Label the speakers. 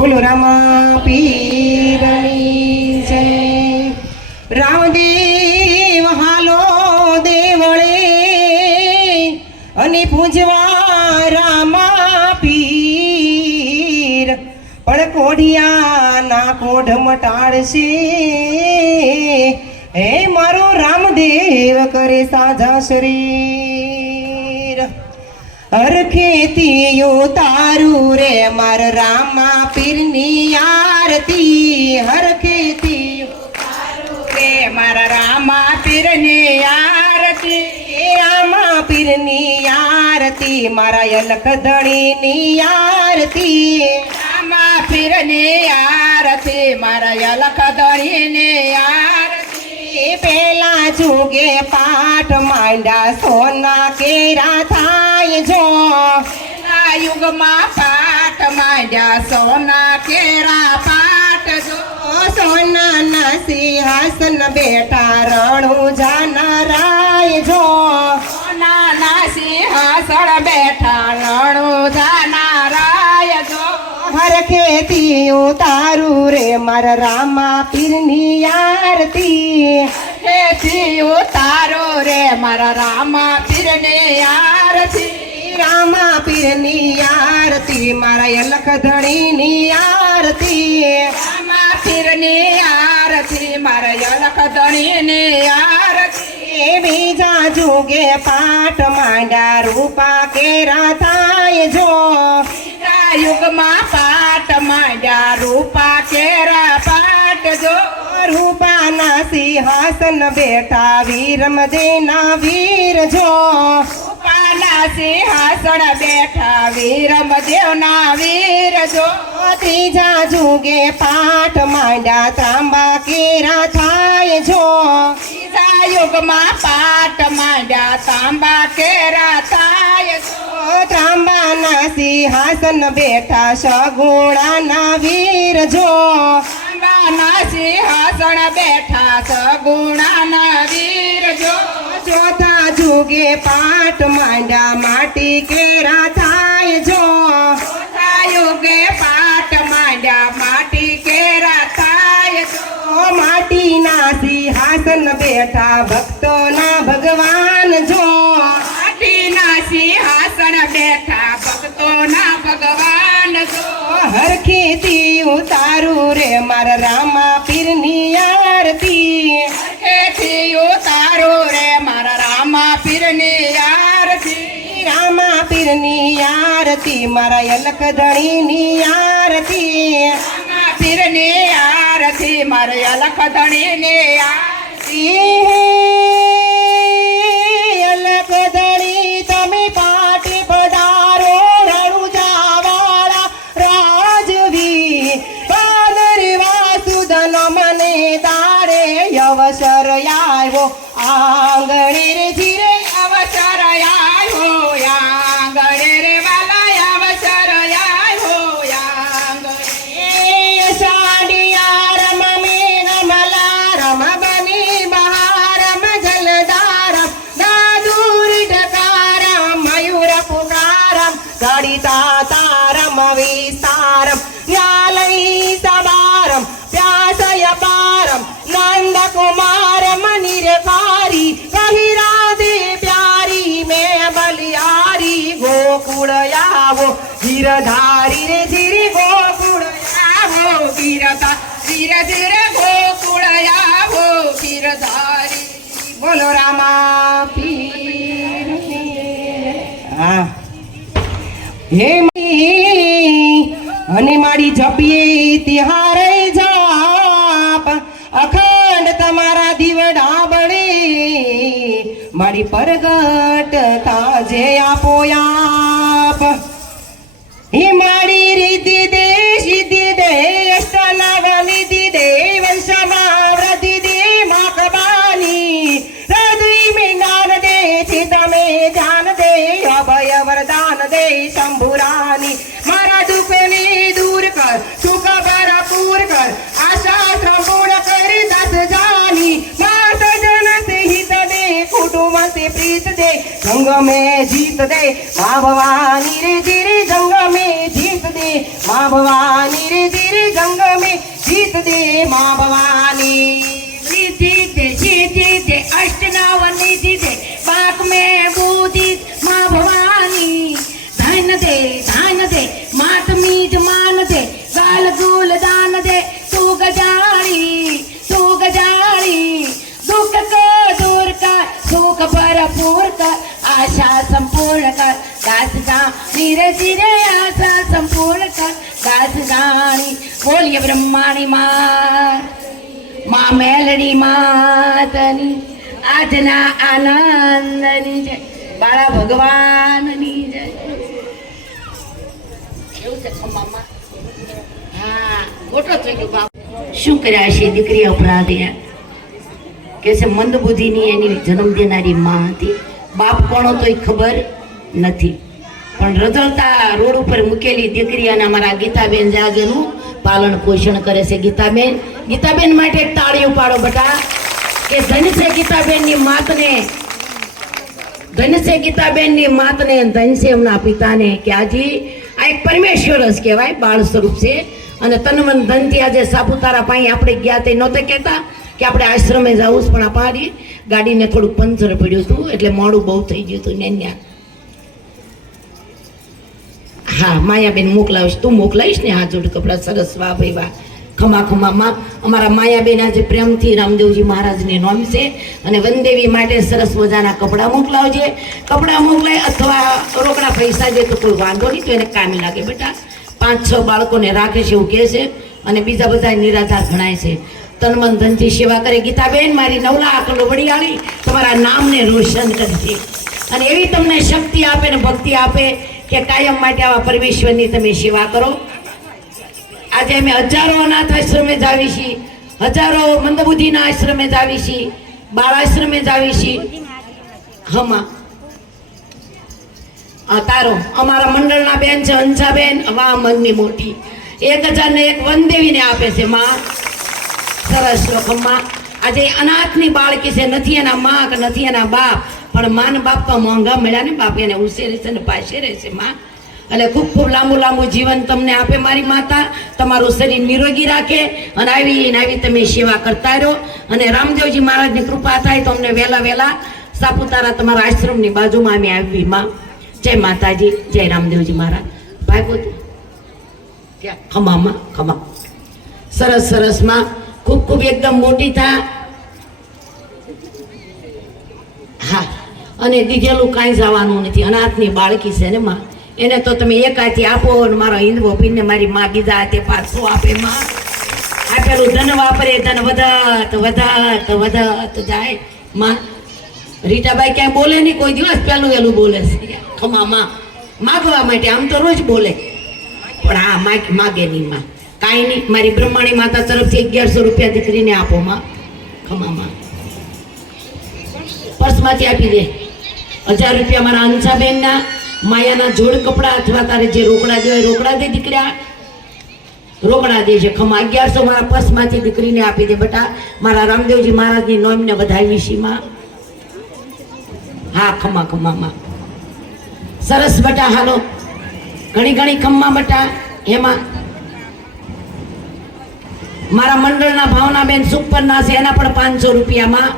Speaker 1: બોલો રામા પીરની જય. રામદેવ, હાલો દેવળે. અને પૂજવા રામા પીર પણ કોઢિયાના કોઢ મટાડશે. હે મારો રામદેવ, કરે સાજા શરીર. હરખેતી તારું રે માર રામા પીરની આરતી હરખેતી
Speaker 2: રે મારા રામા પીરની આરતી,
Speaker 1: એ આમા પીરની આરતી, મારા યલખ ધણીની આરતી.
Speaker 2: રામા પીરની આરતી, મારા યલખ ધણીની આરતી.
Speaker 1: પેલા જુગે પાઠ માંડ્યા, સોના કેરા થાય જો.
Speaker 2: યુગમાં પાઠ માંડ્યા સોના કેરા પાઠ જો
Speaker 1: સોના સોનાના સિંહાસન બેઠા રણું જાનરાય જો
Speaker 2: સોનાના સિંહાસણ બેઠા રણું જાનારાય જો
Speaker 1: હરખેતી ઉતારું રે મારા રામા પીરની આરતી.
Speaker 2: હેથી ઉતારો રે મારા રામા પીરની આરતી.
Speaker 1: રામા પીરની આરતી મારા યલખ ધણીની આરતી.
Speaker 2: રામા પીરની આરતી મારા યલખ ધણીની આરતી.
Speaker 1: બીજા જુગે પાઠ માંડ્યા, રૂપા કેરા થાય જો.
Speaker 2: યુગમાં પાઠ માંડ્યા, રૂપા કેરા પાઠ જો.
Speaker 1: રૂપાના સિંહાસન બેઠા વીરમ દેના વીર જો.
Speaker 2: રૂપાના સિંહાસણ બેઠા વીરમ દેવના વીર જો
Speaker 1: ત્રીજા જુગે પાઠ માંડ્યા ત્રાંબા કેરા થાય જો
Speaker 2: યુગમાં પાઠ માંડ્યા, તાંબા કેરા થાય
Speaker 1: ત્રાંબાના સિંહાસન બેઠા, સગુણાના વીર જો?
Speaker 2: તાંબાના સિંહાસણ બેઠા, સગુણાના વીર જો?
Speaker 1: ચોથા જુગે પાઠ માંડ્યા માટી કેરા થાય જો
Speaker 2: ચોથા યુગે પાઠ માંડ્યા માટી કેરા થાય જો
Speaker 1: ઓ માટીના સિંહાસન બેઠા ભક્તોના ભગવાન જો
Speaker 2: માટીના સિંહાસન બેઠા ભક્તોના ભગવાન જો
Speaker 1: હરખેથી ઉતારું રે મારા રામા પીરની આરતી
Speaker 2: પીરની આરતી,
Speaker 1: મારા યલખ ધણીની આરતી.
Speaker 2: પીરની આરતી, મારે અલખ ધણીની આરતી.
Speaker 1: યલખ ધણી, તમે પાટી પધારો, રણુજાવાળા રાજવી. પાદરી વાસુદન મને તારે અવસર આવ્યો આંગણે નંદકુમારમ નિરકારી કહી રાધે પ્યારી મેં બલિયારી ગોકુળ આવો ગીરધારી રે ધીરે ગોકુળ
Speaker 2: આવો વીરતા વીર ધીર ગોકુળ આવો વીરધારી
Speaker 1: બોલો રામા હા હે મી, અને મારી જપીએ મારી પરગટ તાજે આપો આપ હે મારી રીતિ દે સિદ્ધિ દે અષ્ટનાગની દીદે વંશમાં વૃદ્ધિ દે માકબાની હૃદય મેં જ્ઞાન દે છે તમે જાન દે અભય વરદાન દે જંગ में जीत दे माँ भवानी रे धीरे जंग में जीत दे माँ भवानी रे धीरे जंग में
Speaker 3: जीत दे माँ भवानी સંપૂર્ણકાર દાસગા ધીરજી રે આશા સંપૂર્ણકાર દાસગાણી બોલીએ બ્રહ્માણી માં માં મેલડી માતની. આજના આનંદની જય. બાળા ભગવાનની જય. શું કર્યા છે દીકરી અપરાધે? કે છે મંદ બુદ્ધિની એની જન્મ દેનારી માં હતી? બાપ કોણ હતો એ ખબર? નથી. પણ રઝળતા રોડ ઉપર મૂકેલી દીકરી અને અમારા ગીતાબેન જાગેનું પાલન પોષણ કરે છે. ગીતાબેન ગીતાબેન માટે એક તાળી પાડો બધા કે ધન છે ગીતાબેનની માતને ધન છે ગીતાબેનની માતને ધન છે એમના પિતાને કે આજી આ એક પરમેશ્વર જ કહેવાય, બાળ સ્વરૂપ છે. અને તનમન ધનથી આજે સાપુતારા પાસે આપણે ગયા તે નહોતા કહેતા કે આપણે આશ્રમે જવું પણ પાડી ગાડીને થોડુંક પંચર પડ્યું હતું, એટલે મોડું બહુ થઈ ગયું હતું ને ત્યાં હા, માયાબેન મોકલાવીશ તું મોકલાવીશ ને આ જોડ કપડા? સરસ વાહ ભાઈ વાહ. ખમા ખમામાં અમારા માયાબેન આજે પ્રેમથી રામદેવજી મહારાજને નોમ છે અને વનદેવી માટે સરસ મજાના કપડાં મોકલાવજે. કપડાં મોકલાય અથવા રોકડા પૈસા જે તો કોઈ વાંધો નહીં, તો એને કામ લાગે બેટા. પાંચ છ બાળકોને રાખે છે એવું કહે છે અને બીજા બધા નિરાધાર ગણાય છે. તનમન ધનથી સેવા કરે. ગીતાબેન, મારી નવલા આકલો વડિયાળી તમારા નામને રોશન કરજે. અને એવી તમને શક્તિ આપે ને ભક્તિ આપે કે કાયમ માટે આવા પરમેશ્વરની તમે સેવા કરો. આજે અમે હજારો અનાથ આશ્રમે જ છીએ, હજારો મંદબુદ્ધિના આશ્રમે જ આવી છીએ, બાળ આશ્રમે છીએ. હમા તારો, અમારા મંડળના બેન છે, અંજાબેન વાહ મનની મોટી. એક હજાર ને એક વનદેવીને આપે છે માં. સરસ લોકોમાં આજે અનાથની બાળકી છે, નથી એના માં કે નથી એના બાપ. પણ માન બાપ તો મોંઘા મળ્યા ને બાપ એને ઉછેરે છે ને પાછે રહેશે માં. એટલે ખૂબ ખૂબ લાંબુ લાંબુ જીવન તમને આપે મારી માતા. તમારું શરીર નિરોગી રાખે અને આવી ને આવી તમે સેવા કરતા રહો. અને રામદેવજી મહારાજની કૃપા થાય તો અમને વહેલા વહેલા સાપુતારા તમારા આશ્રમની બાજુમાં અમે આવી માં. જય માતાજી, જય રામદેવજી મહારાજ. ભાઈ પોતે ત્યાં ખમામાં ખમા સરસ સરસમાં ખૂબ ખૂબ એકદમ મોટી થા. હા. અને દીધેલું કાંઈ જવાનું નથી. અનાથની બાળકી છે ને માં. એને તો તમે એક હાથી આપો અને મારો હિંદવો પીને મારી માં બીજા હાથે પાછું આપે માં. આપેલું ધન વાપરે, ધન વધત વધત વધત જાય. માં, રીટાબાઈ ક્યાંય બોલે નહીં, કોઈ દિવસ પેલું વેલું બોલે છે. ખમા માં. માગવા માટે આમ તો રોજ બોલે. પણ આ માગે નહીં માં. કાંઈ નહીં, મારી બ્રહ્માણી માતા તરફથી અગિયારસો રૂપિયા દીકરીને આપો માં. ખમા માં. પર્સમાંથી આપી દે. હજાર રૂપિયા મારા અંશાબેનના માયાના જોડ કપડા અથવા તારે જે રોકડા દેવાય રોકડા દે દીકરા. રોકડા દે છે. ખમા અગિયારસો મારા પર્સમાંથી દીકરીને આપી દે બેટા. મારા રામદેવજી મહારાજની નોમને વધાવી સીમાં હા, ખમા ખમામાં સરસ બેટા, હાલો. ઘણી ઘણી ખમ્મા બેટા. એમાં મારા મંડળના ભાવનાબેન સુપરના છે એના પણ પાંચસો રૂપિયામાં.